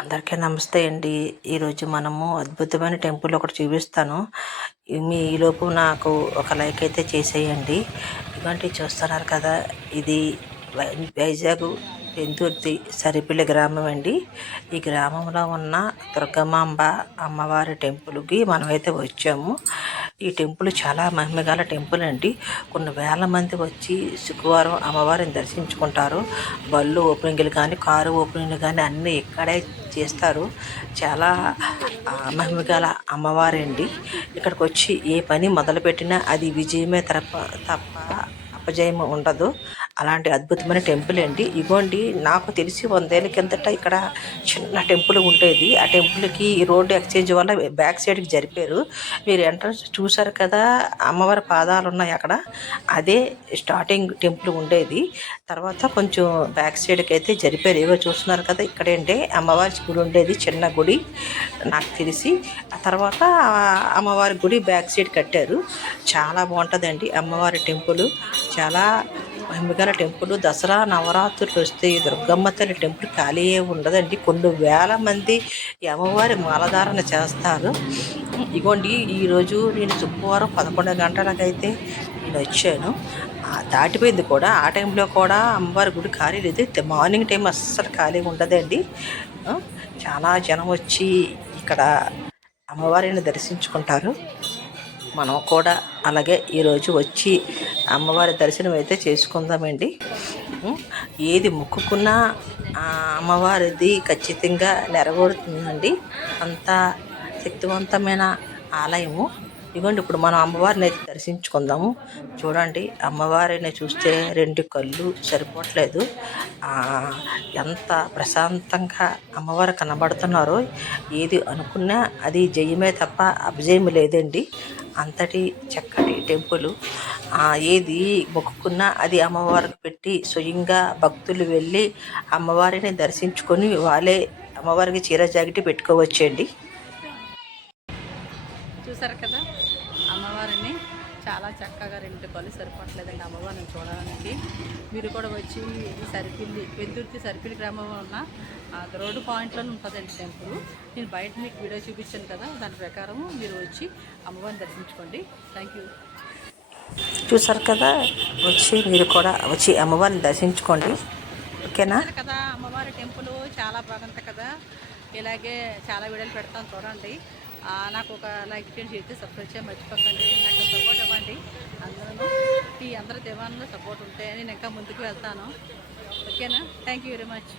అందరికీ నమస్తే అండి. ఈరోజు మనము అద్భుతమైన టెంపుల్ ఒకటి చూపిస్తాను. ఈలోపు నాకు ఒక లైక్ అయితే చేసేయండి. ఇలాంటివి చూస్తున్నారు కదా, ఇది వైజాగ్ పెందుర్తి సరిపల్లి గ్రామం అండి. ఈ గ్రామంలో ఉన్న దుర్గమాంబ అమ్మవారి టెంపుల్కి మనమైతే వచ్చాము. ఈ టెంపుల్ చాలా మహిమగల టెంపుల్ అండి. కొన్ని వేల మంది వచ్చి శుక్రవారం అమ్మవారిని దర్శించుకుంటారు. బళ్ళు ఓపెనింగ్లు కానీ, కారు ఓపెనింగ్లు కానీ అన్నీ ఇక్కడే చేస్తారు. చాలా మహిమగల అమ్మవారండి. ఇక్కడికి వచ్చి ఏ పని మొదలుపెట్టినా అది విజయమే తప్ప అపజయం ఉండదు. అలాంటి అద్భుతమైన టెంపుల్ అండి. ఇగోండి, నాకు తెలిసి 100 ఏళ్ళ కిందట ఇక్కడ చిన్న టెంపుల్ ఉండేది. ఆ టెంపుల్కి ఈ రోడ్డు ఎక్స్చేంజ్ వల్ల బ్యాక్ సైడ్కి జరిపారు. మీరు ఎంట్రన్స్ చూసారు కదా, అమ్మవారి పాదాలు ఉన్నాయి అక్కడ. అదే స్టార్టింగ్ టెంపుల్ ఉండేది. తర్వాత కొంచెం బ్యాక్ సైడ్కి అయితే జరిపారు. ఏవో చూస్తున్నారు కదా, ఇక్కడేంటి అమ్మవారి గుడి ఉండేది, చిన్న గుడి నాకు తెలిసి. ఆ తర్వాత అమ్మవారి గుడి బ్యాక్ సైడ్ కట్టారు. చాలా బాగుంటుందండి అమ్మవారి టెంపుల్. చాలా మహిమగల టెంపుల్. దసరా నవరాత్రులు వస్తే దుర్గమ్మ తల్లి టెంపుల్ ఖాళీయే ఉండదండి. కొన్ని వేల మంది ఈ అమ్మవారి మాలధారణ చేస్తారు. ఇగోండి, ఈరోజు నేను శుక్రవారం 11 గంటలకైతే నేను వచ్చాను. దాటిపోయింది కూడా. ఆ టైంలో కూడా అమ్మవారి గుడి ఖాళీ లేదు. మార్నింగ్ టైం అస్సలు ఖాళీ ఉండదండి. చాలా జనం వచ్చి ఇక్కడ అమ్మవారిని దర్శించుకుంటారు. మనం కూడా అలాగే ఈరోజు వచ్చి అమ్మవారి దర్శనం అయితే చేసుకుందామండి. ఏది మొక్కుకున్నా అమ్మవారిది ఖచ్చితంగా నెరవేరుతుందండి. అంత శక్తివంతమైన ఆలయము. ఇదిగోండి, ఇప్పుడు మనం అమ్మవారిని అయితే దర్శించుకుందాము. చూడండి, అమ్మవారిని చూస్తే 2 కళ్ళు సరిపోవట్లేదు. ఎంత ప్రశాంతంగా అమ్మవారు కనబడుతున్నారో. ఏది అనుకున్నా అది జయమే తప్ప అపజయం లేదండి. అంతటి చక్కటి టెంపుల్. ఏది మొక్కుకున్నా అది అమ్మవారికి పెట్టి స్వయంగా భక్తులు వెళ్ళి అమ్మవారిని దర్శించుకొని వాళ్ళే అమ్మవారికి చీర జాకెట్ పెట్టుకోవచ్చండి. చూసారు కదా, అమ్మవారిని చాలా చక్కగా 2 కళ్ళు సరిపట్లేదండి అమ్మవారిని చూడడానికి. మీరు కూడా వచ్చి ఈ పెందుర్తి సరిపిల్లి గ్రామంలో ఉన్న రోడ్డు పాయింట్లోనే ఉంటుందండి టెంపుల్. నేను బయట మీకు వీడియో చూపించాను కదా, దాని ప్రకారం మీరు వచ్చి అమ్మవారిని దర్శించుకోండి. Thank you. చూసారు కదా, మీరు కూడా వచ్చి అమ్మవారిని దర్శించుకోండి. ఓకేనా కదా, అమ్మవారి టెంపుల్ చాలా బాగుంటుంది కదా. ఇలాగే చాలా వీడియోలు పెడతాను, చూడండి. నాకు ఒక లైక్ చేయండి, చేస్తే సబ్స్క్రైబ్ చేయండి, మర్చిపోకండి. నాకు సపోర్ట్ ఇవ్వండి. అందరూ దేవాలలో సపోర్ట్ ఉంటే నేను ఇంకా ముందుకు వెళ్తాను. ఓకేనా? Thank you very much.